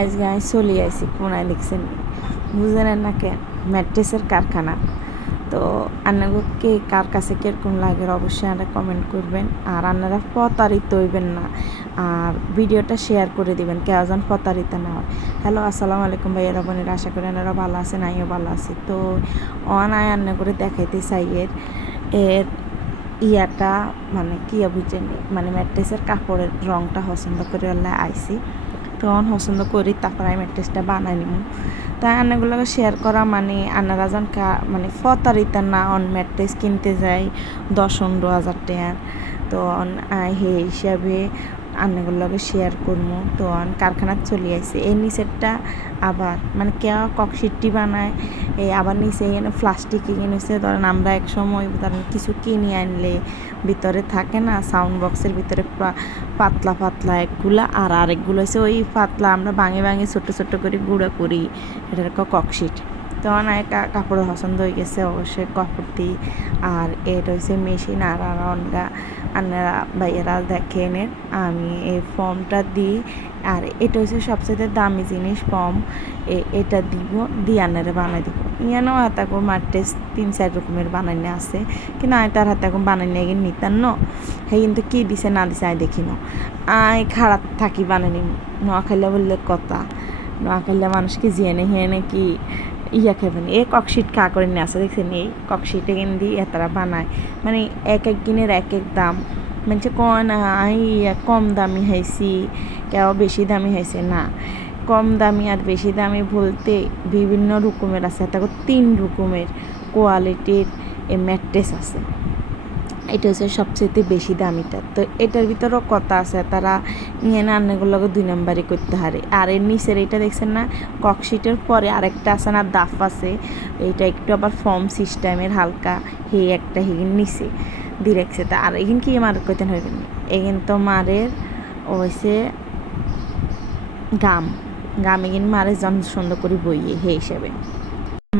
আজকে আমি চলে আইছি কোনায় দেখছেন বুঝলেন না কেন ম্যাট্রেসের কারখানা। তো আপনাকে কার কাছে কীরকম লাগে অবশ্যই আপনারা কমেন্ট করবেন, আর আপনারা প্রতারিত হইবেন না, আর ভিডিওটা শেয়ার করে দিবেন কেউ যেন প্রতারিত না হয়। হ্যালো, আসসালামু আলাইকুম ভাইয়েরা বোনেরা, আশা করি আপনারা ভালো আছেন, আমিও ভালো আছি। তো আয় রান্না করে দেখাইতে চাই এর ইয়াটা মানে কী বুঝছেন, মানে ম্যাট্রেসের কাপড়ের রঙটা পছন্দ করে আইসি। তখন পছন্দ করি, তারপর আমি ম্যাট্রেসটা বানাই নিব। তাই আন্নাগুলোকে শেয়ার করা মানে আন্নারা যেন মানে প্রতারিত না অন ম্যাট্রেস কিনতে যাই 10-15 হাজার টাকার। তো সেই হিসাবে আন্নাগুলোকে শেয়ার করবো। তো কারখানার চলে আসছে এই নিচেরটা আবার মানে কেউ ককশিটটি বানায়, এই আবার নিচে এখানে প্লাস্টিকে কিনেছে। ধরেন আমরা এক সময় ধরেন কিছু কিনে আনলে ভিতরে থাকে না সাউন্ড বক্সের ভিতরে পাতলা পাতলা একগুলা, আর আরেকগুলো হচ্ছে ওই পাতলা আমরা ভাঙে ভাঙে ছোটো ছোটো করে গুঁড়া করি, এটা ককশিট। তখন কাপড় পছন্দ হয়ে গেছে অবশ্যই কাপড় দিই। আর এটা হচ্ছে মেশিন, আর অনগা আপনারা ভাইয়েরা দেখেন আমি এই ফর্মটা দিই। আর এটা হচ্ছে সবচেয়ে দামি জিনিস ফর্ম, এটা দিব দিয়ে আনারে বানাই দিব। ইয়ানো হাতাকো ম্যাট্রেস 3-4 রকমের বানাইনে আছে, কিন্তু আমি তার হাতাকো বানাইনে গিয়ে নিতাম ন। হে কিন্তু কী দিছে না দিছে আই দেখি ন, আই খারাপ থাকি বানাইনি। নোয়া খাইলে বললে কথা, নোয়া খাইলে মানুষকে জিয়ে হিয়ে নাকি ইয়া খাবেন। এই ককশিট কা করে নিয়ে আসে দেখছেন, এই ককশিটে কিনে দিয়ে এতারা বানায়, মানে এক এক দিনের এক এক দাম। মানে কয় না কম দামি হয়েছি কেউ বেশি দামি হয়েছে না, কম দামি আর বেশি দামি বলতে বিভিন্ন রকমের আছে। তারপর 3 রকমের কোয়ালিটির এই ম্যাট্রেস আছে। এটা হচ্ছে সবচেয়ে বেশি দামিটা। তো এটার ভিতরেও কথা আছে, তারা নিয়ে না রান্নাগুলোকে 2 নম্বরই করতে হারে। আর এর নিচের এটা দেখছেন না ককশিটের পরে আরেকটা আছে না দাফ আছে, এইটা একটু আবার ফর্ম সিস্টেমের হালকা, হে একটা হেগিন নিচে দিয়ে রাখছে। তা আর এখান কি মার করতে হইবেন, এখান তো মারের হয়েছে গাম এগিন মারে জন সুন্দর করে বইয়ে হে হিসেবে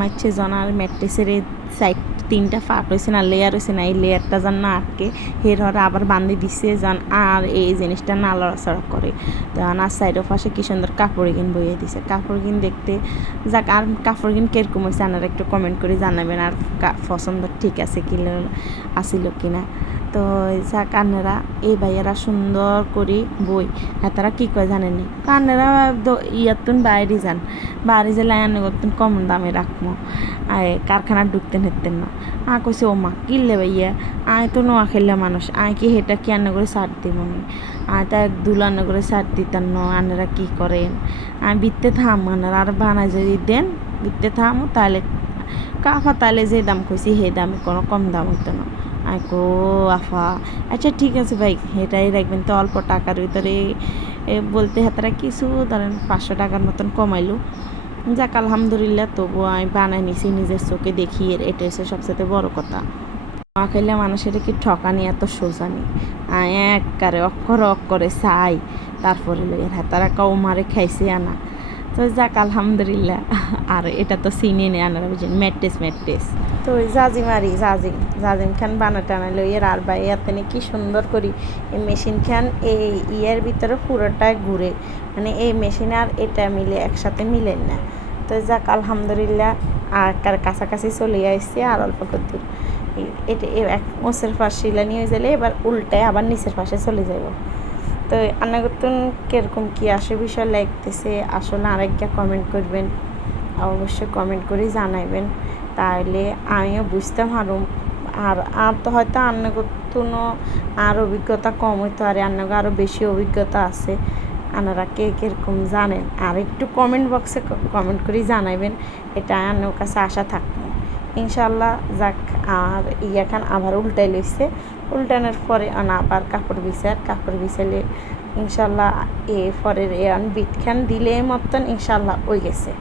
মারছে জনার ম্যাট্রেসের এই সাইড 3টা ফাট হয়েছে না, লেয়ার হয়েছে না, এই লেয়ারটা যেন না আটকে হের হরে আবার বান্ধি দিচ্ছে যেন আর এই জিনিসটা না লড়াচড়া করে। তো আর সাইডের পাশে কি সুন্দর কাপড় কিন বইয়ে দিছে। কাপড় কিন দেখতে যাক, আর কাপড় কিন কিরকম হয়েছে আপনারা একটু কমেন্ট করে জানাবেন, আর পছন্দ ঠিক আছে কি আসিল কিনা। তো যাক আপনারা এই ভাইয়ারা সুন্দর করে বই, হ্যাঁ তারা কী কয় জানেনি, আপনারা ইয়াতুন বাইরে যান, বাইরে গেলে আনে করতেন কম দামে রাখবো, কারখানা ঢুকতেন হেতেন না। কইছে ও মা কিনলে ভাইয়া, আয় তো নোয়া খেললে মানুষ, আয় কি হেটা কি আন্না করে ছাড় দিব নি, আয় তা এক দুলান্না করে ছাড় দিতেন ন। আনারা কী করেন, আমি বিত্তে থাম আনারা আর বানায় যদি দেন বিত্তে থামো, তাহলে কাফা তাহলে যে দাম কইছি সেই দামে কোনো কম দাম হইতো না। গো আফা, আচ্ছা ঠিক আছে ভাই, এটাই রাখবেন। তো অল্প টাকার ভিতরে বলতে হাতারা কিছু ধরেন 500 টাকার মতন কমাইলো। যাক আলহামদুলিল্লাহ, তবুও আমি বানাই নিছি নিজের চোখে দেখি, এটা হচ্ছে সবচেয়ে বড় কথা। মা খাইলে মানুষের কি ঠকানি এত সোজা নেই, একবারে অক্ষরে চাই তারপরে লইয়ার হাতারা কাউ মারে খাইছে আনা। তো যাক আলহামদুলিল্লাহ। আর এটা তো চিনি নেই আনারা বুঝেন ম্যাট্রেস। তো ওই জাজিম খান বানা টানা লইয়ের আর বা ইয়াতে কি সুন্দর করি এই মেশিন খান এই ইয়ের ভিতরে পুরোটাই ঘুরে, মানে এই মেশিন আর এটা মিলে একসাথে মিলেন না। তো যাক আলহামদুলিল্লাহ, আর কাছাকাছি চলে আসছে আর অল্প দূর। এটা এক মোচের পাশ শিলানি হয়ে গেলে এবার উল্টায় আবার নিচের পাশে চলে যাব। তো আন্না করতেন কীরকম কী আসে বিষয় লাগতেছে আসলে আরেকটা কমেন্ট করবেন, অবশ্যই কমেন্ট করে জানাইবেন, তাহলে আমিও বুঝতাম আর তো হয়তো আন্না করতেনও আর অভিজ্ঞতা কম হইতো, আর আন্নাকে আরও বেশি অভিজ্ঞতা আছে। আনারা কে কীরকম জানেন আর একটু কমেন্ট বক্সে কমেন্ট করে জানাইবেন, এটা আন্নার কাছে আশা থাকবো ইনশাল্লাহ। যাক, আর ইয়াখান আবার উল্টাই লইছে, উল্টানোর পরে আবার কাপড় বিছাইলে ইনশাল্লাহ পরের বিটখান দিলে মতন ইনশাল্লাহ ওই গেছে।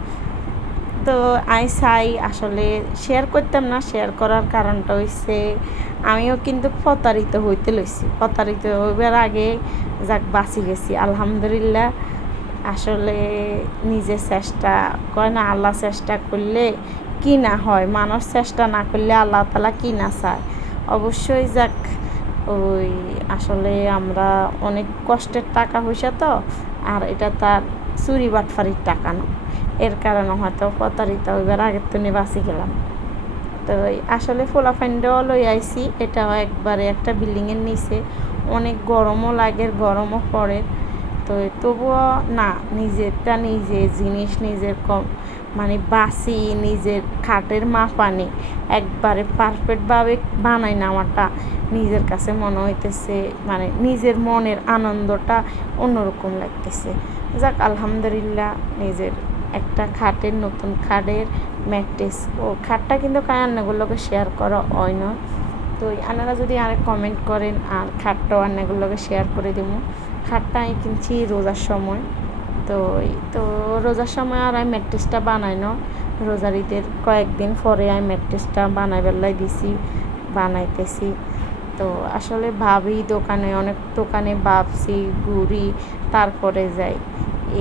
তো আমি চাই আসলে শেয়ার করতাম না, শেয়ার করার কারণটা হচ্ছে আমিও কিন্তু প্রতারিত হইতে লইছি, প্রতারিত হইবার আগে যাক বাঁচি গেছি আলহামদুলিল্লাহ। আসলে নিজের চেষ্টা কয় না, আল্লাহ চেষ্টা করলে কি না হয়, মানুষ চেষ্টা না করলে আল্লাহ তাআলা কি না চায় অবশ্যই। যাক ওই আসলে আমরা অনেক কষ্টের টাকা পয়সা, তো আর এটা তার চুরি বাটফারির টাকা না, এর কারণে হয়তো প্রতারিত হইবার আগের তো বাঁচি গেলাম। তো আসলে ফোলাফাইন্ডও লই আইসি, এটাও একবারে একটা বিল্ডিংয়ের নিচে, অনেক গরমও লাগে, গরমও পড়ে। তো তবুও না, নিজেরটা নিজে জিনিস নিজের মানে বাসি নিজের খাটের মাপানি একবারে পারফেক্টভাবে বানাই নেওয়াটা নিজের কাছে মনে হইতেছে, মানে নিজের মনের আনন্দটা অন্যরকম লাগতেছে। যাক আলহামদুলিল্লাহ, নিজের একটা খাটের, নতুন খাটের ম্যাট্রেস, ও খাটটা কিন্তু কান্নাগুলোকে শেয়ার করা হয় না। তো আপনারা যদি আরেক কমেন্ট করেন আর খাটটাও রান্নাগুলোকে শেয়ার করে দেবো। খাটটা আমি কিনছি রোজার সময়। তো তো রোজার সময় আর আমি ম্যাট্রেসটা বানাই না, রোজার ঈদের কয়েকদিন পরে আমি ম্যাট্রেসটা বানাই বেলায় দিছি, বানাইতেছি। তো আসলে ভাবি দোকানে, অনেক দোকানে ভাবছি ঘুরি, তারপরে যাই।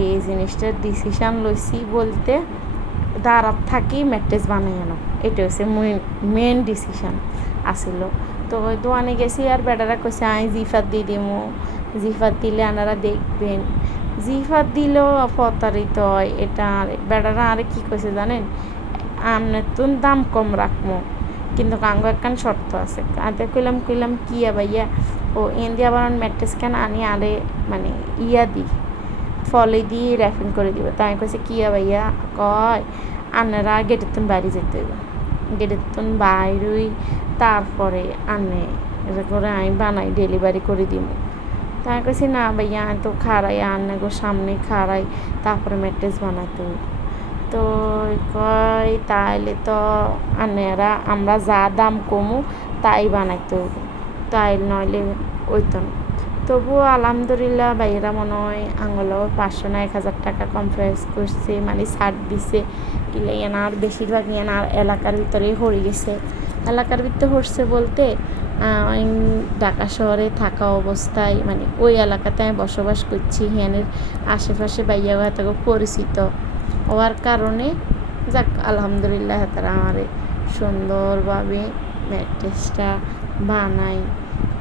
এই জিনিসটার ডিসিশান লইছি বলতে দাঁড়াত থাকি ম্যাট্রেস বানাই আনো, এটা হচ্ছে মেন ডিসিশান আসিল। তো দোকানে গেছি আর বেটারা কইছে আমি জিফাত দিয়ে দিমো, জিফাত দিলে আপনারা দেখবেন। জিফাত দিলেও প্রতারিত হয়। এটা বেটারা আরে কী কইছে জানেন, আপনার তো দাম কম রাখবো, কিন্তু কাঙ্গ একখান শর্ত আছে। আদে কইলাম কি ভাইয়া, ও এন্দি আবার ম্যাট্রেস কেন আনি আরে মানে ইয়া দি ফলে দিয়ে র্যাপিং করে দিব। তাই কইছে কি ভাইয়া, কয় আনারা গেটের তুন বাইরে যেতে হইব, গেটের তুন বাইরই তারপরে আনে করে আমি বানাই ডেলিভারি করে দিব। তাই কইছি না ভাইয়া আমি তো খাড়াই, আনে গো সামনে খাড়াই, তারপরে ম্যাট্রেস বানাইতে হইব। তো কয় তাইলে তো আনেরা আমরা যা দাম কমু তাই বানাইতে হইব, তাই নইলে ওইতো না। তবুও আলহামদুলিল্লাহ ভাইয়েরা মনে হয় আঙুলও 500 না 1000 টাকা কম্প্রাইজ করছে, মানে ছাড় দিছে। ইলে এনার বেশিরভাগ এনার এলাকার ভিতরেই হয়ে গেছে। এলাকার ভিতরে হচ্ছে বলতে ঢাকা শহরে থাকা অবস্থায়, মানে ওই এলাকাতে আমি বসবাস করছি, হ্যানের আশেপাশে ভাইয়া তাকে পরিচিত হওয়ার কারণে যাক আলহামদুলিল্লাহ তারা আমারে সুন্দরভাবে ম্যাট্রেসটা বানাই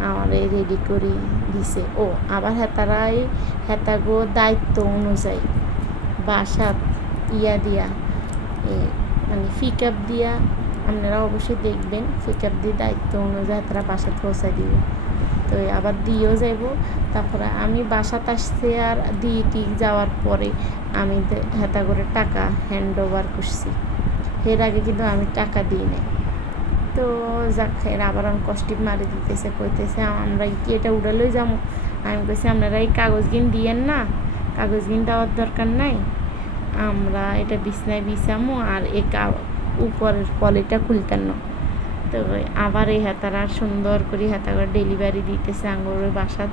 আমারে রেডি করে দিছে। ও আবার হেতাগো দায়িত্ব অনুযায়ী বাসা ইয়া দিয়া মানে পিক আপ দিয়া, আপনারা অবশ্যই দেখবেন পিক আপ দিয়ে দায়িত্ব অনুযায়ী তারা বাসা পৌঁছায় দিবে। তো আবার দিয়েও যাইব। তারপরে আমি বাসাতে আসতে আর দিয়ে টিক যাওয়ার পরে আমি হেতা করে টাকা হ্যান্ড ওভার করছি, এর আগে কিন্তু আমি টাকা দিই নাই। তো যাক এর আবার আমি কষ্টিপ মারি দিতেছে, কইতেছে আমরা কি এটা উড়ালেই যাবো। আমি কইছি আপনারা এই কাগজ গিন দিয়েন না, কাগজ গিন দেওয়ার দরকার নাই, আমরা এটা বিছনায় বিছামো আর উপরের পলিটা খুলতেন না। তো আবার এই হাতারা সুন্দর করে হাতা করে ডেলিভারি দিতেছে আঙ্গুরের বাসাত।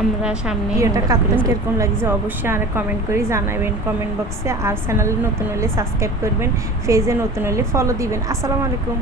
আমরা সামনে এটা কাটতেন কিরকম লাগছে অবশ্যই আর কমেন্ট করে জানাবেন কমেন্ট বক্সে। আর চ্যানেলে নতুন হলে সাবস্ক্রাইব করবেন, পেজে নতুন হলে ফলো দিবেন। আসসালামু আলাইকুম।